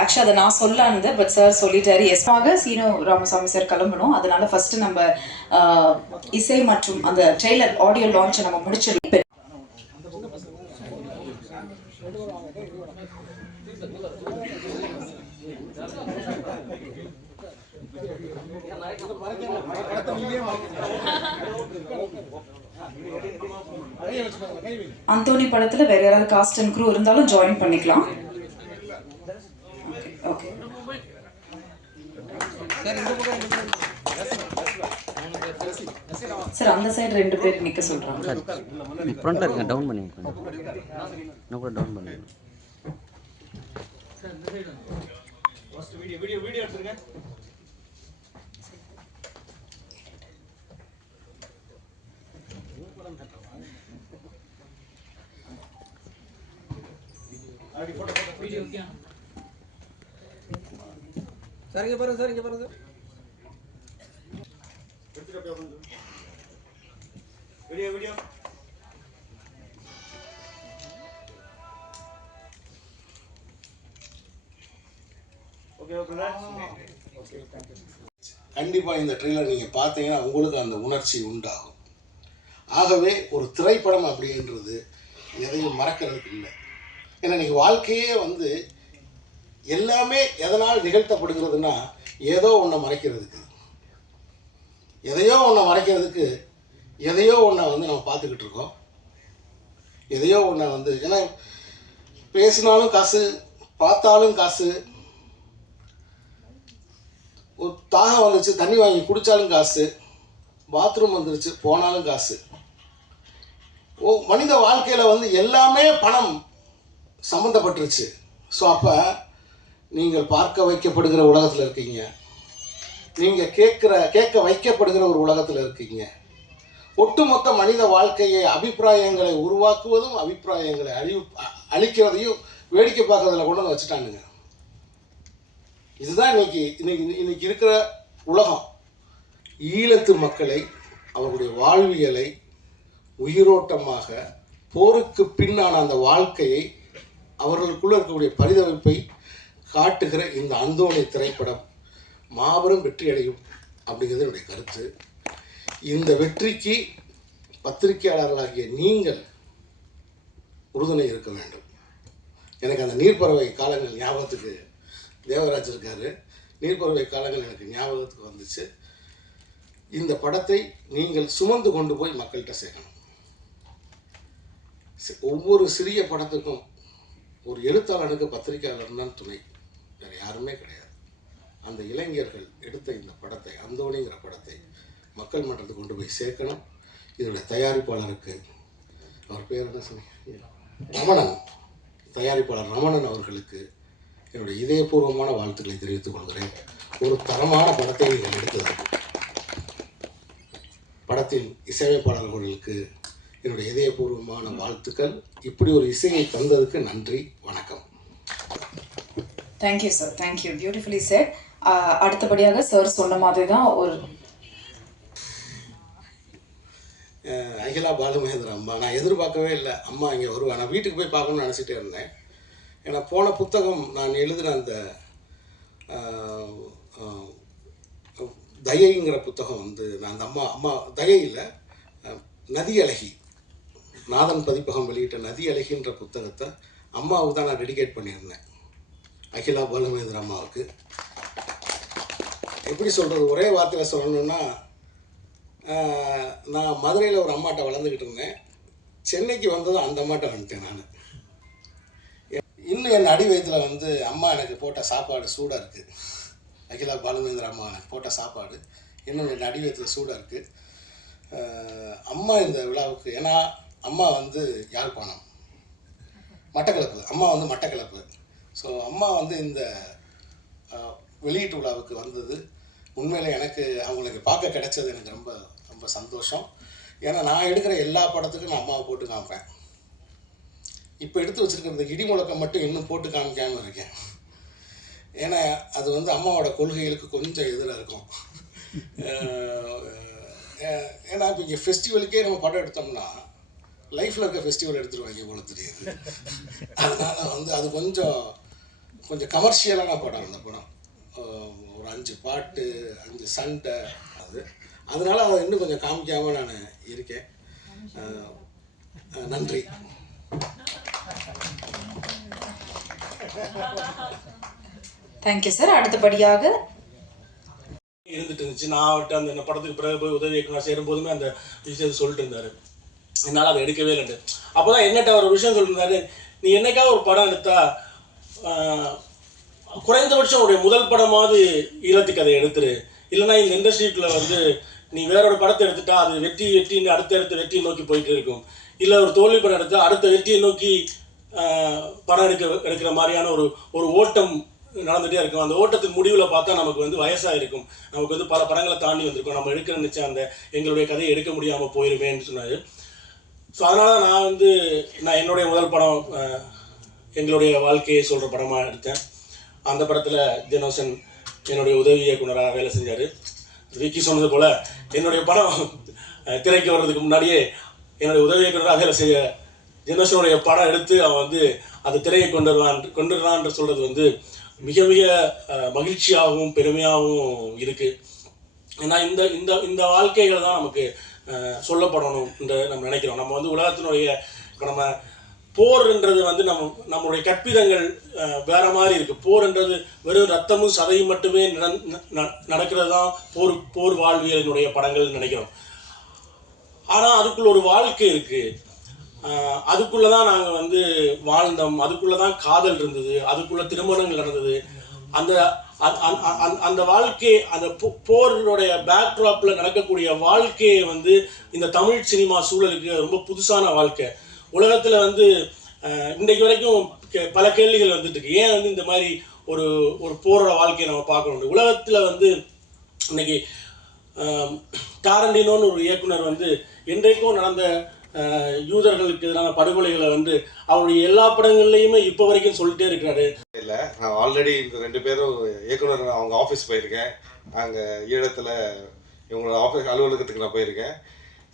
ஆக்சுவலாக அதை நான் சொல்லான்னு பட் சார் சொல்லிட்டாரு. எஸ் ஆக சீனு ராமசாமி சார் கிளம்பணும். அதனால ஃபர்ஸ்ட் நம்ம ஆஹ், இசை மற்றும் அந்த ட்ரெய்லர் ஆடியோ லான்ச்சை நம்ம முடிச்சிடலாம். அந்தோனி படத்துல வேற யாராவது காஸ்ட் அண்ட் க்ரூ இருந்தாலும் ஜாயின் பண்ணிக்கலாம். சார் அந்த சைடு ரெண்டு பேர் நிக்க சொல்றாங்க. ஃப்ரண்ட்டில் இருக்கேன் டவுன் பண்ணி இன்னும் கூட டவுன் பண்ணி சார் இங்கே பாருங்க சார் இங்கே பாருங்க sir. Video video. Okay okay கண்டிப்பாக இந்த ட்ரெய்லர் நீங்கள் பார்த்தீங்கன்னா உங்களுக்கு அந்த உணர்ச்சி உண்டாகும். ஆகவே ஒரு திரைப்படம் அப்படின்றது எதையும் மறக்கிறதுக்கு இல்லை. ஏன்னா இன்னைக்கு வாழ்க்கையே வந்து எல்லாமே எதனால் நிகழ்த்தப்படுகிறதுனா ஏதோ ஒன்றை மறைக்கிறதுக்கு. எதையோ ஒன்றை மறைக்கிறதுக்கு எதையோ ஒன்றை வந்து நம்ம பார்த்துக்கிட்டு இருக்கோம். எதையோ ஒன்றை வந்து ஏன்னா பேசினாலும் காசு பார்த்தாலும் காசு. ஒரு தாகம் வந்துச்சு தண்ணி வாங்கி குடித்தாலும் காசு. பாத்ரூம் வந்துருச்சு போனாலும் காசு. ஓ மனித வாழ்க்கையில் வந்து எல்லாமே பணம் சம்மந்தப்பட்டுருச்சு ஸோ அப்போ நீங்கள் பார்க்க வைக்கப்படுகிற உலகத்தில் இருக்கீங்க. நீங்கள் கேட்குற கேட்க வைக்கப்படுகிற ஒரு உலகத்தில் இருக்கீங்க. ஒட்டுமொத்த மனித வாழ்க்கையை அபிப்பிராயங்களை உருவாக்குவதும் அபிப்பிராயங்களை அழி அழிக்கிறதையும் வேடிக்கை பார்க்கறதுல கொண்டு வந்து வச்சுட்டானுங்க. இதுதான் இன்னைக்கு இன்னைக்கு இன்னைக்கு இருக்கிற உலகம். ஈழத்து மக்களை அவர்களுடைய வாழ்வியலை உயிரோட்டமாக போருக்கு பின்னான அந்த வாழ்க்கையை அவர்களுக்குள்ளே இருக்கக்கூடிய பரிதவிப்பை காட்டுகிற இந்த அந்தோணி திரைப்படம் மாபெரும் வெற்றி அடையும் அப்படிங்கிறது என்னுடைய கருத்து. இந்த வெற்றிக்கு பத்திரிகையாளர்களாகிய நீங்கள் உறுதுணை இருக்க வேண்டும். எனக்கு அந்த நீர்ப்பறவை காலங்கள் ஞாபகத்துக்கு தேவராஜ் இருக்காரு. நீர்ப்பறவை காலங்கள் எனக்கு ஞாபகத்துக்கு வந்துச்சு. இந்த படத்தை நீங்கள் சுமந்து கொண்டு போய் மக்கள்கிட்ட சேர்க்கணும். ஒவ்வொரு சிறிய படத்துக்கும் ஒரு எழுத்தாளனுக்கு பத்திரிகையாளர் தான் துணை. வேறு யாருமே கிடையாது. அந்த இளைஞர்கள் எடுத்த இந்த படத்தை அந்தோணிங்கிற படத்தை மக்கள் மன்றத்துக்கு கொண்டு போய் சேர்க்கணும். இதனுடைய தயாரிப்பாளருக்கு அவர் பேர் என்ன சொன்னீங்க? ரமணன். தயாரிப்பாளர் ரமணன் அவர்களுக்கு என்னுடைய இதயபூர்வமான வாழ்த்துக்களை தெரிவித்துக் கொள்கிறேன். ஒரு தரமான படத்தை நீங்கள் எடுத்தது படத்தின் இசையமைப்பாளர்களுக்கு என்னுடைய இதயபூர்வமான வாழ்த்துக்கள். இப்படி ஒரு இசையை தந்ததுக்கு நன்றி வணக்கம். Thank you sir thank you beautifully sir அடுத்தபடியாக சார் சொன்ன மாதிரி தான் ஒரு அகிலா பாலுமகேந்திர அம்மா. நான் எதிர்பார்க்கவே இல்லை. அம்மா இங்கே வருவேன் நான் வீட்டுக்கு போய் பார்க்கணும்னு நினச்சிட்டே இருந்தேன். ஏன்னா போன புத்தகம் நான் எழுதின அந்த தயைங்கிற புத்தகம் வந்து நான் அந்த அம்மா அம்மா தயையில் நதி அழகி நாதன் பதிப்பகம் வெளியிட்ட நதி அழகின்ற புத்தகத்தை அம்மாவுக்கு தான் நான் டெடிகேட் பண்ணியிருந்தேன். அகிலா பாலுமகேந்திர அம்மாவுக்கு எப்படி சொல்கிறது ஒரே வார்த்தையில் சொல்லணும்னா நான் மதுரையில் ஒரு அம்மாட்ட வளர்ந்துக்கிட்டு இருந்தேன். சென்னைக்கு வந்ததும் அந்த அம்மாட்ட வந்துட்டேன் நான். இன்னும் என் அடி வயதில் வந்து அம்மா எனக்கு போட்ட சாப்பாடு சூடாக இருக்குது அகிலா பாலுமேந்திர அம்மா எனக்கு போட்ட சாப்பாடு இன்னும் என் அடி வயதில் சூடாக இருக்குது அம்மா இந்த விழாவுக்கு ஏன்னா அம்மா வந்து யாழ்ப்பாணம். மட்டக்களப்பு. அம்மா வந்து மட்டக்களப்பு. ஸோ அம்மா வந்து இந்த வெளியீட்டு விழாவுக்கு வந்தது. உண்மையில் எனக்கு அவங்களுக்கு பார்க்க கிடைச்சது எனக்கு ரொம்ப ரொம்ப சந்தோஷம். ஏன்னா நான் எடுக்கிற எல்லா படத்துக்கும் நான் அம்மாவை போட்டு காமிப்பேன். இப்போ எடுத்து வச்சிருக்கிற இந்த இடி முழக்கம் மட்டும் இன்னும் போட்டு காமிக்காமல் இருக்கேன். ஏன்னா அது வந்து அம்மாவோட கொள்கைகளுக்கு கொஞ்சம் எதிராக இருக்கும். ஏன்னா இப்போ இங்கே ஃபெஸ்டிவலுக்கே நம்ம படம் எடுத்தோம்னா லைஃப்பில் இருக்க ஃபெஸ்டிவல் எடுத்துருவாங்க இவ்வளோ தெரியுது. அதனால் வந்து அது கொஞ்சம் கொஞ்சம் கமர்ஷியலான படம். அந்த படம். ஒரு அஞ்சு பாட்டு அஞ்சு சண்டை. அது. அதனால அதை இன்னும் கொஞ்சம் காமிக்காமல் நான் இருக்கேன். நன்றி. தேங்க்யூ சார் அடுத்தபடியாக. இருந்துட்டு இருந்துச்சு. நான் அவர்கிட்ட அந்த படத்துக்கு பிறகு போய் உதவி இயக்குனர் சேரும் போதுமே அந்த விஷயத்தை சொல்லிட்டு இருந்தாரு. என்னால் அதை எடுக்கவே இல்லைண்டு. அப்போ தான் என்னட்ட அவர் ஒரு விஷயம் சொல்லியிருந்தாரு நீ என்னைக்கா ஒரு படம் எடுத்தா குறைந்தபட்சம் உடைய முதல் படமாவது ஈழத்துக்கு அதை எடுத்துரு. இல்லைன்னா இந்த இண்டஸ்ட்ரிக்குள்ள வந்து நீ வேறொரு படத்தை எடுத்துட்டா அது வெற்றி வெற்றின்னு அடுத்த வெற்றியை நோக்கி போயிட்டு இருக்கும். இல்லை ஒரு தோல்வி படம் எடுத்தால் அடுத்த வெற்றியை நோக்கி படம் எடுக்க எடுக்கிற மாதிரியான ஒரு ஒரு ஓட்டம் நடந்துகிட்டே இருக்கும். அந்த ஓட்டத்தின் முடிவில் பார்த்தா நமக்கு வந்து வயசாக இருக்கும் நமக்கு வந்து பல படங்களை தாண்டி வந்திருக்கோம். நம்ம எடுக்கிற நினச்ச அந்த எங்களுடைய கதையை எடுக்க முடியாமல் போயிருமேன்னு சொன்னார். ஸோ அதனால நான் வந்து நான் என்னுடைய முதல் படம் எங்களுடைய வாழ்க்கையை சொல்கிற படமாக எடுத்தேன் அந்த படத்தில் தினோசன் என்னுடைய உதவி இயக்குனராக வேலை செஞ்சார். விக்கி சொன்னது போல் என்னுடைய படம் திரைக்கு வர்றதுக்கு முன்னாடியே என்னுடைய உதவி இயக்குனராக வேலை செய்ய தினோசனுடைய படம் எடுத்து அவன் வந்து அந்த திரையை கொண்டு வருவான் கொண்டு வரான்னு சொல்கிறது வந்து மிக மிக மகிழ்ச்சியாகவும் பெருமையாகவும் இருக்குது ஏன்னா இந்த இந்த இந்த வாழ்க்கைகள் தான் நமக்கு சொல்லப்படணும் என்று நம்ம நினைக்கிறோம். நம்ம வந்து உலகத்தினுடைய இப்போ நம்ம போர்ன்றது வந்து நம்ம நம்மளுடைய கற்பிதங்கள் வேற மாதிரி இருக்கு. போர்ன்றது வெறும் ரத்தமும் சதையும் மட்டுமே நடக்கிறது தான் போர் போர் வாழ்வியலினுடைய படங்கள் நினைக்கிறோம். ஆனால் அதுக்குள்ள ஒரு வாழ்க்கை இருக்கு. அதுக்குள்ளே அதுக்குள்ள தான் நாங்கள் வந்து வாழ்ந்தோம். அதுக்குள்ள தான் காதல் இருந்தது. அதுக்குள்ள திருமணங்கள் நடந்தது. அந்த அந்த வாழ்க்கை அந்த போரினுடைய போருடைய நடக்கக்கூடிய வாழ்க்கையை வந்து இந்த தமிழ் சினிமா சூழலுக்கு ரொம்ப புதுசான வாழ்க்கை. உலகத்தில் வந்து இன்றைக்கு வரைக்கும் கே- பல கேள்விகள் வந்துட்டு இருக்கு. ஏன் வந்து இந்த மாதிரி ஒரு ஒரு போரோட வாழ்க்கையை நம்ம பார்க்கணும்? உலகத்தில் வந்து இன்னைக்கு டாரண்டினோன்னு ஒரு இயக்குனர் வந்து என்றைக்கும் நடந்த யூதர்களுக்கு எதிரான படுகொலைகளை வந்து அவருடைய எல்லா படங்கள்லையுமே இப்போ வரைக்கும் சொல்லிட்டே இருக்கிறாரு. இல்லை நான் ஆல்ரெடி இந்த ரெண்டு பேரும் இயக்குனர் அவங்க ஆஃபீஸ் போயிருக்கேன். அங்கே ஈழத்தில் இவங்களோட ஆஃபீஸ் அலுவலகத்துக்கு நான் போயிருக்கேன்.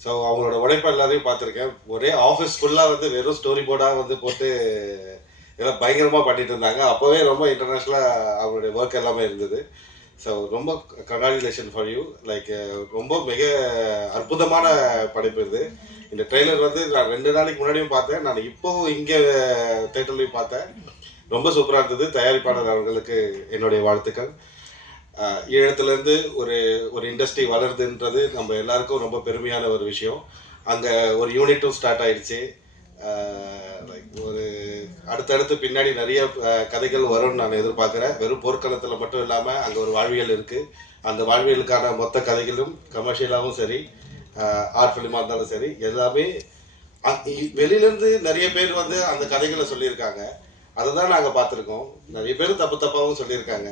ஸோ அவங்களோட உழைப்பு எல்லாத்தையும் பார்த்துருக்கேன். ஒரே ஆஃபீஸ் ஃபுல்லாக வந்து வெறும் ஸ்டோரி போர்டாக வந்து போட்டு எல்லாம் பயங்கரமாக பண்ணிட்டு இருந்தாங்க. அப்போவே ரொம்ப இன்டர்நேஷ்னலாக அவங்களுடைய ஒர்க் எல்லாமே இருந்தது. ஸோ ரொம்ப கங்க்ராச்சுலேஷன் ஃபார் யூ லைக் ரொம்ப மிக அற்புதமான படைப்பு இது. இந்த ட்ரெய்லர் வந்து நான் ரெண்டு நாளைக்கு முன்னாடியும் பார்த்தேன். நான் இப்போவும் இங்கே தேட்டர்லையும் பார்த்தேன். ரொம்ப சூப்பராக இருந்தது. தயாரிப்பாளர் அவர்களுக்கு என்னுடைய வாழ்த்துக்கள். ஈழத்துலேருந்து ஒரு ஒரு இண்டஸ்ட்ரி வளருதுன்றது நம்ம எல்லாருக்கும் ரொம்ப பெருமையான ஒரு விஷயம். அங்கே ஒரு யூனிட்டும் ஸ்டார்ட் ஆயிடுச்சு லைக் ஒரு அடுத்தடுத்து பின்னாடி நிறைய கதைகள் வரும்னு நான் எதிர்பார்க்குறேன். வெறும் போர்க்களத்தில் மட்டும் இல்லாமல் அங்கே ஒரு வாழ்வியல் இருக்குது அந்த வாழ்வியலுக்கான மொத்த கதைகளும் கமர்ஷியலாகவும் சரி ஆர்ட் ஃபிலிமாக இருந்தாலும் சரி எல்லாமே வெளியிலேருந்து நிறைய பேர் வந்து அந்த கதைகளை சொல்லியிருக்காங்க. அதை தான் நாங்கள் பார்த்துருக்கோம். நிறைய பேர் தப்பு தப்பாகவும் சொல்லியிருக்காங்க.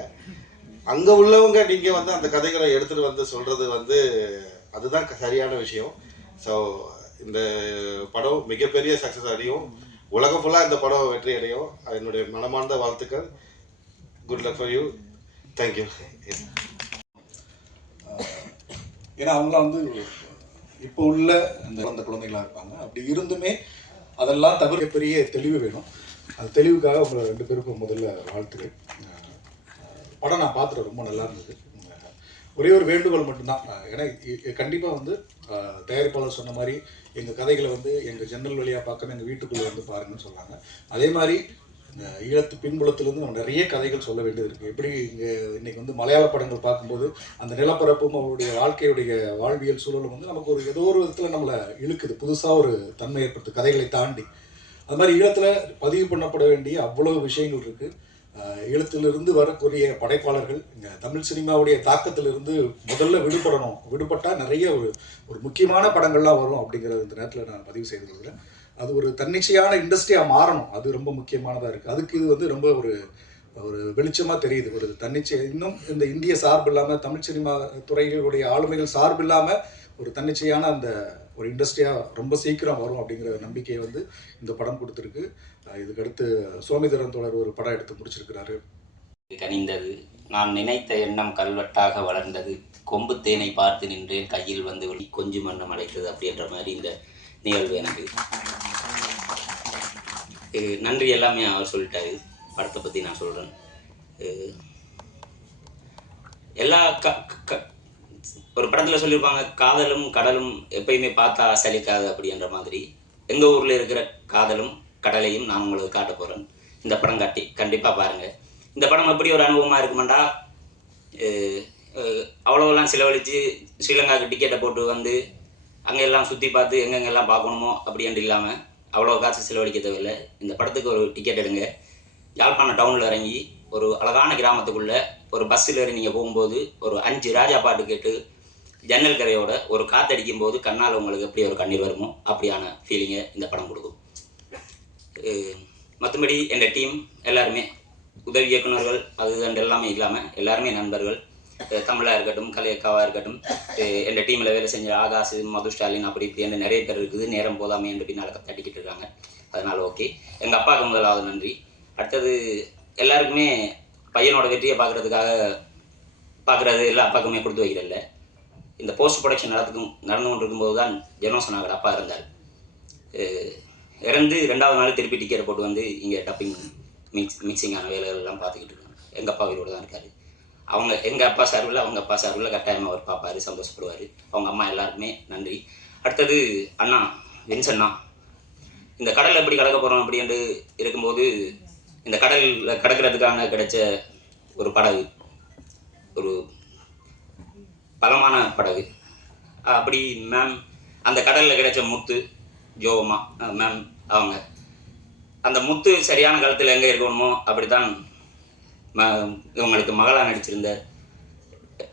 அங்கே உள்ளவங்க நீங்கள் வந்து அந்த கதைகளை எடுத்துகிட்டு வந்து சொல்கிறது வந்து அதுதான் சரியான விஷயம். ஸோ இந்த படம் மிகப்பெரிய சக்ஸஸ் அடையும். உலகம் ஃபுல்லாக இந்த படம் வெற்றி அடையும். என்னுடைய மனமார்ந்த வாழ்த்துக்கள். Good luck for you thank you ஏன்னா அவங்களாம் வந்து இப்போ உள்ள அந்த அந்த குழந்தைகளாக இருப்பாங்க. அப்படி இருந்துமே அதெல்லாம் தவிர பெரிய தெளிவு வேணும். அந்த தெளிவுக்காக உங்களை ரெண்டு பேருக்கும் முதல்ல வாழ்த்துக்கள். படம் நான் பார்த்துட்டு ரொம்ப நல்லா இருந்தது. ஒரே ஒரு வேண்டுகோள் மட்டும்தான். ஏன்னா கண்டிப்பாக வந்து தயாரிப்பாளர் சொன்ன மாதிரி எங்கள் கதைகளை வந்து எங்கள் ஜன்னல் வழியாக பார்க்காம எங்கள் வீட்டுக்குள்ளே வந்து பாருங்கன்னு சொல்கிறாங்க அதே மாதிரி இந்த ஈழத்து பின்புலத்திலிருந்து நம்ம நிறைய கதைகள் சொல்ல வேண்டியது இருக்குது எப்படி இங்கே இன்றைக்கி வந்து மலையாள படங்கள் பார்க்கும்போது அந்த நிலப்பரப்பும் அவருடைய வாழ்க்கையுடைய வாழ்வியல் சூழலும் வந்து நமக்கு ஒரு ஏதோ ஒரு விதத்தில் நம்மளை இழுக்குது. புதுசாக ஒரு தன்மை ஏற்படுத்து கதைகளை தாண்டி. அது மாதிரி ஈழத்தில் பதிவு பண்ணப்பட வேண்டிய அவ்வளோ விஷயங்கள் இருக்குது ஈழத்திலிருந்து வரக்கூடிய படைப்பாளர்கள் இங்கே தமிழ் சினிமாவுடைய தாக்கத்திலிருந்து முதல்ல விடுபடணும். விடுபட்டால் நிறைய ஒரு ஒரு முக்கியமான படங்கள்லாம் வரும் அப்படிங்கிறது இந்த நேரத்தில் நான் பதிவு செய்து கொள்கிறேன் அது ஒரு தன்னிச்சையான இண்டஸ்ட்ரியாக மாறணும். அது ரொம்ப முக்கியமானதாக இருக்குது அதுக்கு இது வந்து ரொம்ப ஒரு ஒரு வெளிச்சமாக தெரியுது. ஒரு தன்னிச்சை இன்னும் இந்த இந்திய சார்பு இல்லாமல் தமிழ் சினிமா துறைகளுடைய ஆளுமைகள் சார்பு இல்லாமல் ஒரு தன்னிச்சையான அந்த ஒரு இண்டஸ்ட்ரியாக ரொம்ப சீக்கிரம் வரும் அப்படிங்கிற நம்பிக்கையை வந்து இந்த படம் கொடுத்துருக்கு. இதுக்கடுத்து சோமிதரன் தொடர் ஒரு படம் எடுத்து முடிச்சிருக்கிறாரு. கனிந்தது. நான் நினைத்த எண்ணம் கல்வெட்டாக வளர்ந்தது. கொம்பு தேனை பார்த்து நின்றேன். கையில் வந்து ஒளி கொஞ்சம் மண்ணம் அடைத்தது அப்படின்ற மாதிரி இந்த நிகழ்வு எனக்கு. நன்றி எல்லாமே அவர் சொல்லிட்டாரு. படத்தை பற்றி நான் சொல்கிறேன் எல்லா க- ஒரு படத்தில் சொல்லியிருப்பாங்க காதலும் கடலும் எப்பயுமே பார்த்தா சலிக்காது அப்படின்ற மாதிரி. எங்கள் ஊரில் இருக்கிற காதலும் கடலையும் நான் உங்களுக்கு காட்ட போகிறேன் இந்த படம் கட்டி கண்டிப்பாக பாருங்கள் இந்த படம் எப்படி ஒரு அனுபவமாக இருக்குமாண்டா அவ்வளோலாம் செலவழித்து ஸ்ரீலங்காவுக்கு டிக்கெட்டை போட்டு வந்து அங்கே எல்லாம் சுற்றி பார்த்து எங்கெங்கெல்லாம் பார்க்கணுமோ அப்படின்ட்டு இல்லாமல் அவ்வளோ காசு செலவழிக்க தேவையில்லை. இந்த படத்துக்கு ஒரு டிக்கெட் எடுங்க. யாழ்ப்பாணம் டவுனில் இறங்கி ஒரு அழகான கிராமத்துக்குள்ளே ஒரு பஸ்ஸில் நீங்கள் போகும்போது ஒரு அஞ்சு ராஜா பாட்டு கேட்டு ஜன்னல் கரையோட ஒரு காத்தடிக்கும் போது கண்ணால் உங்களுக்கு எப்படி ஒரு கண்ணீர் வருமோ அப்படியான ஃபீலிங்கை இந்த படம் கொடுக்கும். மற்றபடி என் டீம் எல்லாருமே உதவி இயக்குனர்கள் அது இது எல்லாமே இல்லாமல் எல்லாருமே நண்பர்கள் தமிழாக இருக்கட்டும் கலையக்காவாக இருக்கட்டும் எங்கள் டீமில் வேலை செஞ்ச ஆகாஷ் மது ஸ்டாலின் அப்படி இப்படி என்று நிறைய பேர் இருக்குது. நேரம் போதாமே என்று பின்னால் தட்டிக்கிட்டு இருக்காங்க. அதனால் ஓகே எங்கள் அப்பாவுக்கு முதலாவது நன்றி. அடுத்தது எல்லாருக்குமே பையனோட வெற்றியை பார்க்குறதுக்காக பார்க்குறது எல்லா அப்பாக்குமே கொடுத்து வைக்கிறதில்ல. இந்த போஸ்ட் ப்ரொடக்ஷன் நடத்துக்கும் நடந்து கொண்டிருக்கும்போது தான் ஜெனோசனாகர் அப்பா இருந்தார். இறந்து ரெண்டாவது நாள் திருப்பி டிக்கெட் போட்டு வந்து இங்கே டப்பிங் மிக்ஸ் மிக்சிங்கான வேலைகள்லாம் எல்லாம் பார்த்துக்கிட்டு இருக்காங்க. எங்கள் அப்பா உயிரோடு தான் இருக்கார். அவங்க எங்கள் அப்பா சார்பில் அவங்க அப்பா சார்பில் கட்டாயமாக அவர் பார்ப்பார் சந்தோஷப்படுவார். அவங்க அம்மா எல்லாருக்குமே நன்றி. அடுத்தது அண்ணா வின்சண்ணா இந்த கடல் எப்படி கடக்க போகிறோம் அப்படின்ட்டு இருக்கும்போது இந்த கடலில் கடக்கிறதுக்காக கிடைச்ச ஒரு படகு ஒரு பலமான படகு. அப்படி மேம் அந்த கடலில் கிடைச்ச முத்து ஜோமா மேம் அவங்க. அந்த முத்து சரியான காலத்தில் எங்கே இருக்கணுமோ அப்படித்தான் ம- இவங்களுக்கு மகளாக நடிச்சிருந்த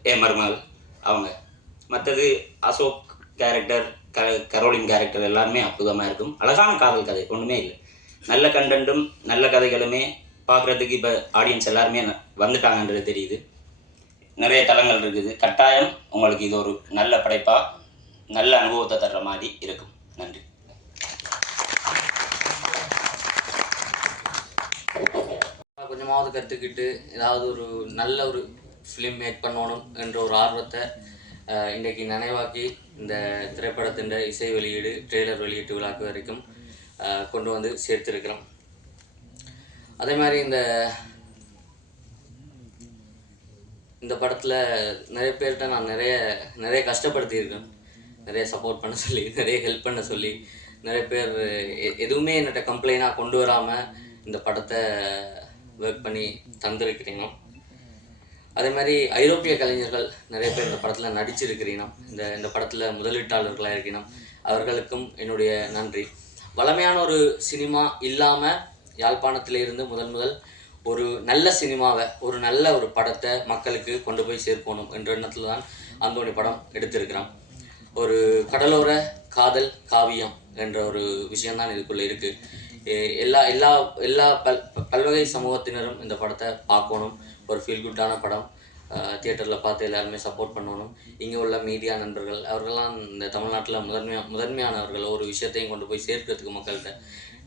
ஏ மருமகள் அவங்க. மற்றது அசோக் கேரக்டர் க கரோலின் கேரக்டர் எல்லாருமே அற்புதமாக இருக்கும். அழகான காதல் கதை ஒன்றுமே இல்லை. நல்ல கண்டென்ட்டும் நல்ல கதைகளுமே பார்க்குறதுக்கு இப்போ ஆடியன்ஸ் எல்லாருமே ந- வந்துட்டாங்கன்றது தெரியுது. நிறைய தளங்கள் இருக்குது. கட்டாயம் உங்களுக்கு இது ஒரு நல்ல படைப்பாக நல்ல அனுபவத்தை தர்ற மாதிரி இருக்கும். நன்றி. கொஞ்சமாவது கற்றுக்கிட்டு ஏதாவது ஒரு நல்ல ஒரு ஃபிலிம் மேக் பண்ணணும் என்ற ஒரு ஆர்வத்தை இன்றைக்கு நினைவாக்கி இந்த திரைப்படத்தின் இசை வெளியீடு ட்ரெய்லர் வெளியீட்டு விழாக்கு வரைக்கும் கொண்டு வந்து சேர்த்திருக்கிறோம். அதே மாதிரி இந்த இந்த படத்தில் நிறைய பேர்கிட்ட நான் நிறைய நிறைய கஷ்டப்படுத்தியிருக்கேன். நிறைய சப்போர்ட் பண்ண சொல்லி நிறைய ஹெல்ப் பண்ண சொல்லி நிறைய பேர் எ- எதுவுமே என்னட்ட கம்ப்ளைண்டாக கொண்டு வராமல் இந்த படத்தை ஒர்க் பண்ணி தந்திருக்கிறீங்க. அதே மாதிரி ஐரோப்பிய கலைஞர்கள் நிறைய பேர் இந்த படத்தில் நடிச்சிருக்கிறீங்க. இந்த இந்த படத்தில் முதலீட்டாளர்களாக இருக்கணும் அவர்களுக்கும் என்னுடைய நன்றி. வளமையான ஒரு சினிமா இல்லாமல் யாழ்ப்பாணத்திலிருந்து முதன் முதல் ஒரு நல்ல சினிமாவை ஒரு நல்ல ஒரு படத்தை மக்களுக்கு கொண்டு போய் சேர்க்கணும் என்ற எண்ணத்தில் தான் அந்தோணி படம் எடுத்திருக்கிறான். ஒரு கடலோர காதல் காவியம் என்ற ஒரு விஷயம்தான் இதுக்குள்ளே இருக்குது எல்லா எல்லா எல்லா பல் பல்வகை சமூகத்தினரும் இந்த படத்தை பார்க்கணும். ஒரு ஃபீல் குட்டான படம். தியேட்டரில் பார்த்து எல்லாருமே சப்போர்ட் பண்ணணும். இங்கே உள்ள மீடியா நண்பர்கள் அவர்கள்லாம் இந்த தமிழ்நாட்டில் முதன்மையா முதன்மையானவர்கள் ஒரு விஷயத்தையும் கொண்டு போய் சேர்க்கிறதுக்கு மக்கள்கிட்ட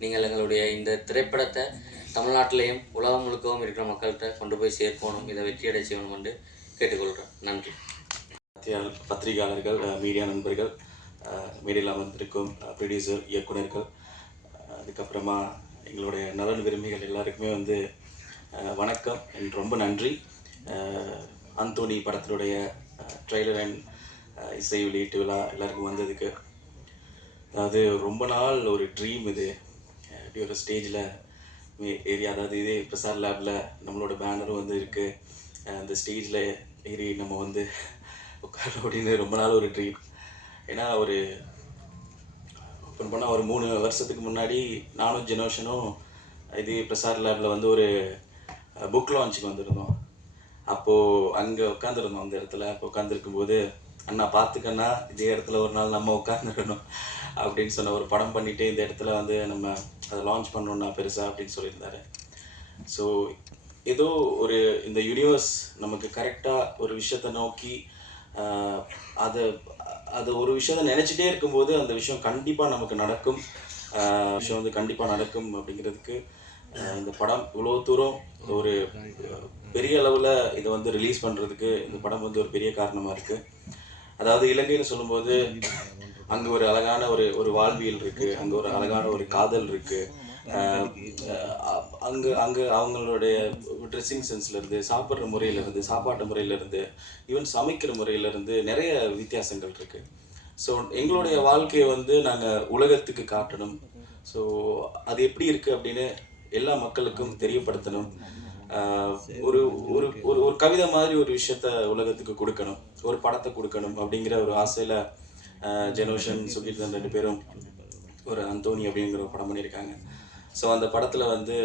நீங்கள் எங்களுடைய இந்த திரைப்படத்தை தமிழ்நாட்டிலையும் உலகம் முழுக்கவும் இருக்கிற மக்கள்கிட்ட கொண்டு போய் சேர்க்கணும். இதை வெற்றியடை செய்யணும் என்று கேட்டுக்கொள்கிறேன். நன்றி. பத்திரிகையாளர்கள் மீடியா நண்பர்கள் மீடியில் அமர்ந்திருக்கும் ப்ரொடியூசர் இயக்குனர்கள் அதுக்கப்புறமா எங்களுடைய நலன் விரும்பிகள் எல்லாருக்குமே வந்து வணக்கம் ரொம்ப நன்றி. அந்தோனி படத்தினுடைய ட்ரெய்லர் அண்ட் இசை வெளியீட்டு விழா எல்லாருக்கும் வந்ததுக்கு. அதாவது ரொம்ப நாள் ஒரு ட்ரீம் இது. எப்படி ஒரு ஸ்டேஜில் ஏரியா அதாவது இதே பிரசார் லேபில் நம்மளோட பேனரும் வந்து இருக்குது அந்த ஸ்டேஜில் ஏறி நம்ம வந்து உட்கார அப்படின்னு ரொம்ப நாள் ஒரு ட்ரீம் ஏன்னா ஒரு ஓப்பன் பண்ணால் ஒரு மூணு வருஷத்துக்கு முன்னாடி நானும் ஜெனோஷனும் இது பிரசார் லேபில் வந்து ஒரு புக் லான்ச்சுக்கு வந்திருந்தோம். அப்போது அங்கே உட்காந்துருந்தோம் அந்த இடத்துல. அப்போ உட்காந்துருக்கும்போது அண்ணா பார்த்துக்கண்ணா இதே இடத்துல ஒரு நாள் நம்ம உட்காந்துருக்கணும் அப்படின்னு சொன்ன ஒரு படம் பண்ணிவிட்டு இந்த இடத்துல வந்து நம்ம அதை லான்ச் பண்ணணும்னா பெருசாக அப்படின்னு சொல்லியிருந்தாரு. ஸோ ஏதோ ஒரு இந்த யூனிவர்ஸ் நமக்கு கரெக்டாக ஒரு விஷயத்தை நோக்கி அதை அது ஒரு விஷயத்தை நினச்சிட்டே இருக்கும்போது அந்த விஷயம் கண்டிப்பாக நமக்கு நடக்கும். விஷயம் வந்து கண்டிப்பாக நடக்கும் அப்படிங்கிறதுக்கு இந்த படம் இவ்வளோ தூரம் ஒரு பெரிய அளவில் இதை வந்து ரிலீஸ் பண்ணுறதுக்கு இந்த படம் வந்து ஒரு பெரிய காரணமாக இருக்குது அதாவது இலங்கைன்னு சொல்லும்போது அங்கே ஒரு அழகான ஒரு ஒரு வாழ்வியல் இருக்குது அங்கே ஒரு அழகான ஒரு காதல் இருக்குது அங்கே அங்கே அவங்களுடைய ட்ரெஸ்ஸிங் சென்ஸ்லேருந்து சாப்பிட்ற முறையிலேருந்து சாப்பாட்டு முறையிலேருந்து ஈவன் சமைக்கிற முறையிலேருந்து நிறைய வித்தியாசங்கள் இருக்குது ஸோ எங்களுடைய வாழ்க்கையை வந்து நாங்கள் உலகத்துக்கு காட்டணும். ஸோ அது எப்படி இருக்குது அப்படின்னு எல்லா மக்களுக்கும் தெரியப்படுத்தணும். ஒரு ஒரு ஒரு ஒரு கவிதை மாதிரி ஒரு விஷயத்த உலகத்துக்கு கொடுக்கணும். ஒரு படத்தை கொடுக்கணும் அப்படிங்கிற ஒரு ஆசையில் ஜெனோஷன் சுகீர்தன் ரெண்டு பேரும் ஒரு அந்தோனி அப்படிங்கிற ஒரு படம் பண்ணியிருக்காங்க. ஸோ அந்த படத்தில் வந்து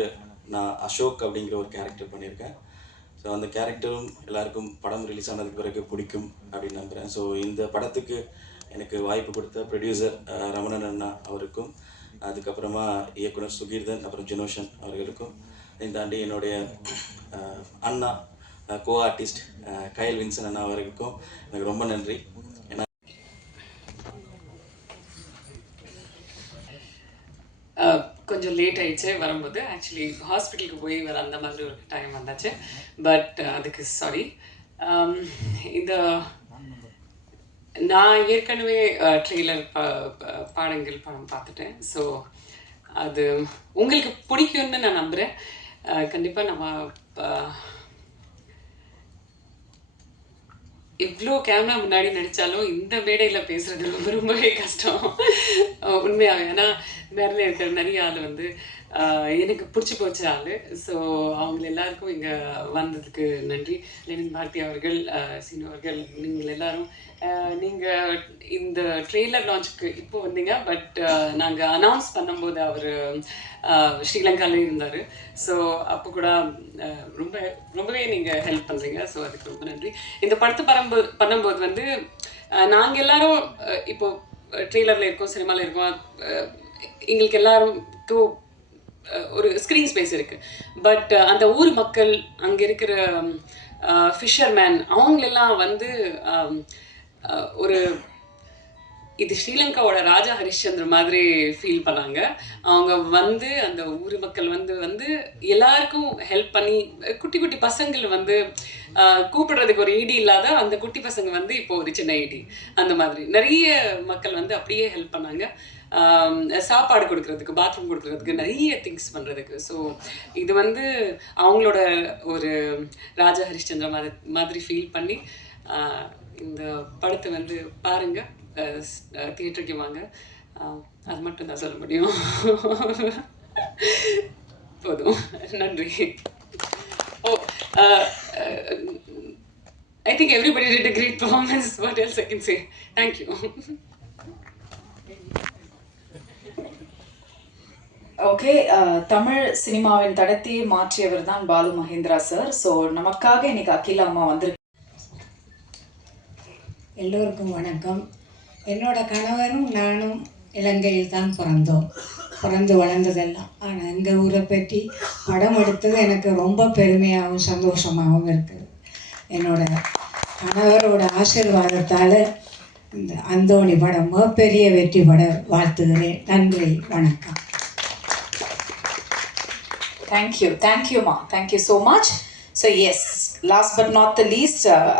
நான் அசோக் அப்படிங்கிற ஒரு கேரக்டர் பண்ணியிருக்கேன். ஸோ அந்த கேரக்டரும் எல்லாருக்கும் படம் ரிலீஸ் ஆனதுக்கு பிறகு பிடிக்கும் அப்படின்னு நம்புகிறேன் ஸோ இந்த படத்துக்கு எனக்கு வாய்ப்பு கொடுத்த ப்ரொடியூசர் ரமணன் அண்ணா அவருக்கும் அதுக்கப்புறமா இயக்குனர் சுகீர்தன் அப்புறம் ஜெனோஷன் அவர்களுக்கும் இந்தாண்டி தாண்டி என்னுடைய அண்ணா கோ ஆர்டிஸ்ட் கயல் வின்சன் அண்ணா அவர்களுக்கும் எனக்கு ரொம்ப நன்றி ஏன்னா அஹ், கொஞ்சம் லேட் ஆயிடுச்சு வரும்போது. ஆக்சுவலி ஹாஸ்பிட்டலுக்கு போய் வர அந்த மாதிரி ஒரு டைம் வந்தாச்சு. பட் அதுக்கு சாரி இந்த நான் ஏற்கனவே ட்ரெய்லர் பாடங்கள் படம் பார்த்துட்டேன். ஸோ அது உங்களுக்கு பிடிக்கும்னு நான் நம்புகிறேன் கண்டிப்பாக நம்ம இவ்வளோ கேமரா முன்னாடி நடித்தாலும் இந்த மேடையில் பேசுறது ரொம்ப ரொம்பவே கஷ்டம். உண்மையாக ஏன்னா நேரில் இருக்கிற நிறைய ஆள் வந்து எனக்கு பிடிச்சி போச்சு ஆள் ஸோ அவங்க எல்லாருக்கும் இங்கே வந்ததுக்கு நன்றி. லெனின் பாரதி அவர்கள் சீனு அவர்கள் நீங்கள் எல்லாரும் நீங்கள் இந்த ட்ரெய்லர் லான்ச்சுக்கு இப்போ வந்தீங்க. பட் நாங்கள் அனௌன்ஸ் பண்ணும்போது அவர் ஸ்ரீலங்காலே இருந்தார். ஸோ அப்போ கூட ரொம்ப ரொம்பவே நீங்கள் ஹெல்ப் பண்ணுறீங்க ஸோ அதுக்கு ரொம்ப நன்றி. இந்த படத்தை பரம்போது பண்ணும்போது வந்து நாங்கள் எல்லாரும் இப்போ ட்ரெய்லரில் இருக்கோம் சினிமாவில் இருக்கோம். எங்களுக்கு எல்லாருக்கும் ஒரு ஸ்க்ரீன் ஸ்பேஸ் இருக்குது பட் அந்த ஊர் மக்கள் அங்கே இருக்கிற ஃபிஷர்மேன் அவங்களெல்லாம் வந்து ஒரு இது ஸ்ரீலங்காவோட ராஜா ஹரிஷ்சந்திர மாதிரி ஃபீல் பண்ணாங்க. அவங்க வந்து அந்த ஊர் மக்கள் வந்து வந்து எல்லாருக்கும் ஹெல்ப் பண்ணி குட்டி குட்டி பசங்கள் வந்து கூப்பிடுறதுக்கு ஒரு ஈடி இல்லாத அந்த குட்டி பசங்க வந்து இப்போ ஒரு சின்ன ஈடி. அந்த மாதிரி. நிறைய மக்கள் வந்து அப்படியே ஹெல்ப் பண்ணாங்க. சாப்பாடு கொடுக்கறதுக்கு பாத்ரூம் கொடுக்கறதுக்கு நிறைய திங்ஸ் பண்ணுறதுக்கு ஸோ இது வந்து அவங்களோட ஒரு ராஜா ஹரிஷ்சந்திர மாதிரி மாதிரி ஃபீல் பண்ணி இந்த படத்தை வந்து பாருங்கள் தியேட்டருக்கு வாங்க. அது மட்டும் தான் சொல்ல முடியும். போதும். நன்றி. ஓ I think everybody did a great performance what else I can say thank you okay uh, Tamil சினிமாவின் தடத்தையே மாற்றியவர் தான் பாலு மகேந்திரா சார் ஸோ நமக்காக இன்னைக்கு அகிலா அம்மா வந்திருக்கு எல்லோருக்கும் வணக்கம். என்னோட கணவரும் நானும் இலங்கையில் தான் பிறந்தோம். பிறந்து வளர்ந்ததெல்லாம். ஆனால் எங்கள் ஊரை பற்றி படம் எடுத்தது எனக்கு ரொம்ப பெருமையாகவும் சந்தோஷமாகவும் இருக்குது. என்னோட கணவரோட ஆசீர்வாதத்தால் இந்த அந்தோணி படம் மிகப்பெரிய வெற்றி பட வாழ்த்துகிறேன். நன்றி வணக்கம். Thank you. Thank you, Ma. Thank you so much. So, yes, last but not the least, uh,